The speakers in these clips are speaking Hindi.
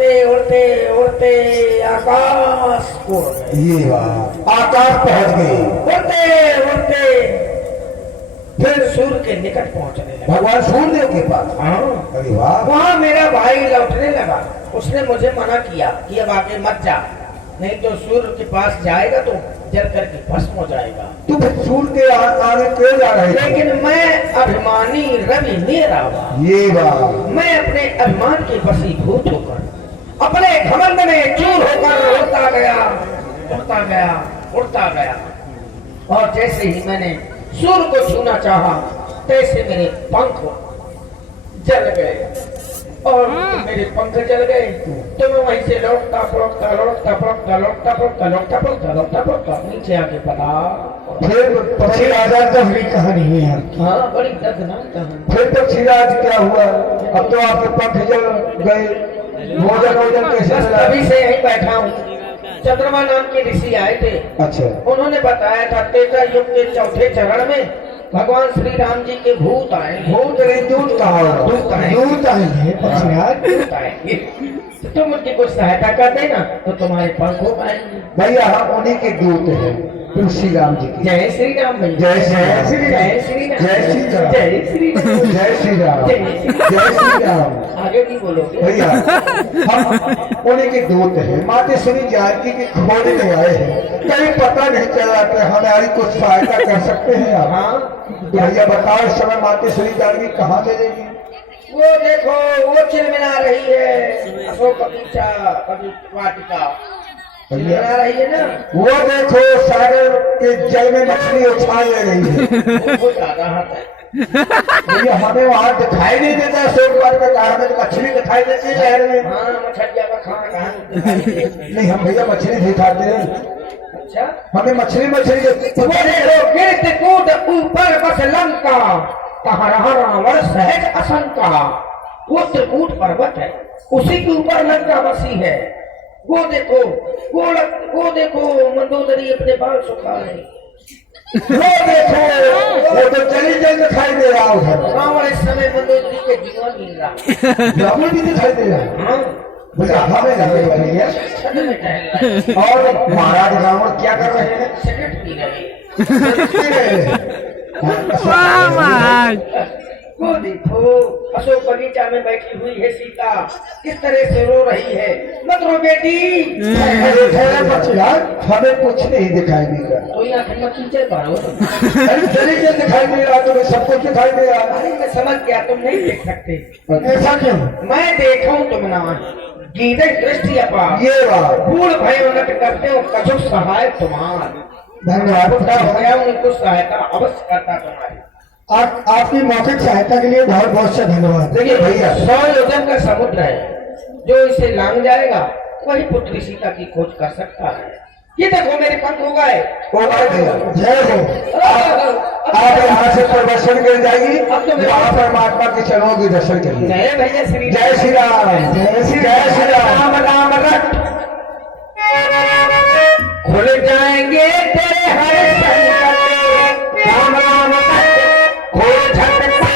उड़ते उड़ते उड़ते आकाश को ये बात आकाश पहुंच गई। उड़ते उड़ते फिर सूर्य के निकट पहुंचने लगा। भगवान सूर्य के पास। हाँ, अरे वाह। वहाँ मेरा भाई लौटने लगा। उसने मुझे मना किया कि अब आगे मत जा, नहीं तो सूर्य के पास जाएगा तो जल करके भस्म हो जाएगा। तू फिर सूर्य के आगे क्यों जा रहे थे? लेकिन मैं अभिमानी रवि मेरा हुआ। ये बात मैं अपने अभिमान के वशीभूत होकर अपने घमंड में चूर होकर उड़ता गया उड़ता गया उड़ता गया, और जैसे ही मैंने सूर्य को छूना चाहा तैसे मेरे पंख जल गए, और मेरे पंख जल गए तो मैं वहीं से लौटता पलटता लौटता पलटता लौटता पलटता लौटता पलटता लौटता पलटता नीचे आके पड़ा। फिर पक्षीराज तो बड़ी कहानी है यार। हाँ, बड़ी दर्दनाक कहानी। फिर पक्षीराज क्या हुआ? अब तो आपके पंख जल गए, भोजन वोजन कैसे बस मिला? तभी से यहीं बैठा हूँ। चंद्रमा नाम के ऋषि आए थे। अच्छा। उन्होंने बताया था त्रेता युग के चौथे चरण में भगवान श्री राम जी के भूत आए। भूत नहीं, दूत कहा? दूत आए। दूत आएंगे पक्षीराज। दूत आएंगे तो तुम उनकी कुछ सहायता कर देना तो तुम्हारे पंख हो पाएंगे। भैया हम उन्हीं के दूत हैं, तुलसी राम जी की। जय श्री राम भैया। जय श्री राम। जय श्री राम। जय श्री राम। जय श्री राम। जय श्री राम। जय श्री राम। आगे भी बोलोगे भैया हम उन्हीं के दूत हैं, मातेश्वरी जानकी के खोज में आए हैं। कहीं पता नहीं चला कि हमारी कुछ सहायता कर सकते हैं आप? हाँ, भैया बताओ इस समय मातेश्वरी जानकी कहाँ मिलेगी? वो देखो वो चिलमिला रही है, अशोक बगीचा वाटिका चिलमिला रही है ना। वो देखो सागर के जल में मछली उछाल ले रही है। वो ज्यादा है। भैया हमें वहाँ दिखाई नहीं देता, सोमवार का कहा हमें तो मछली दिखाई देती है शहर में। हाँ, मछलिया का खाना कहाँ नहीं हम भैया मछली दिखाते हैं। अच्छा, हमें मछली मछली वो देखो गिरत कूद ऊपर बस लंका, कहाँ रहा रावण सहज असंका। वो त्रिकूट पर्वत है, उसी के ऊपर लंका बसी है। वो देखो वो देखो मंदोदरी अपने बाल सुखा रही। वो देखो वो तो चली जल दिखाई दे रहा है। रावण इस समय मंदोदरी के जीवन मिल रहा। रावण भी दिखाई दे रहा है। हाँ, भैया हमें लगे बनी है। छत में टहल रहे हैं। और महाराज रावण क्या कर रहे हैं? सिगरेट पी रहे हैं। वो देखो अशोक बगीचा में बैठी हुई है सीता, किस तरह से रो रही है। मत रो बेटी। यार हमें कुछ नहीं दिखाई दे रहा। तो यहाँ खन्ना कीचड़ पारो। चली जल दिखाई दे रहा, तुम्हें सब कुछ दिखाई दे रहा। अरे मैं समझ गया, तुम नहीं देख सकते। ऐसा क्यों? मैं देखा हूँ तुम ना गीते दृष्टि अपार। ये बात बूढ़ भय उनट करते हो कछु सहाय तुम्हार। धन्यवाद। हो गया उनको सहायता अवश्य करता तुम्हारी। आपकी मौखिक सहायता के लिए बहुत बहुत से धन्यवाद। देखिए भैया 100 योजन का समुद्र है, जो इसे लांग जाएगा वही पुत्री सीता की खोज कर सकता है। ये देखो मेरे पंख हो गए। जय हो। आप यहाँ से प्रदर्शन कर जाएगी, वहाँ परमात्मा के चरणों की दर्शन करिए। जय भैया श्री जय श्री राम। जय श्री राम। राम रट खुल जाएंगे तेरे हर संकट। राम राम रट खोल झटका।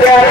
प्यारा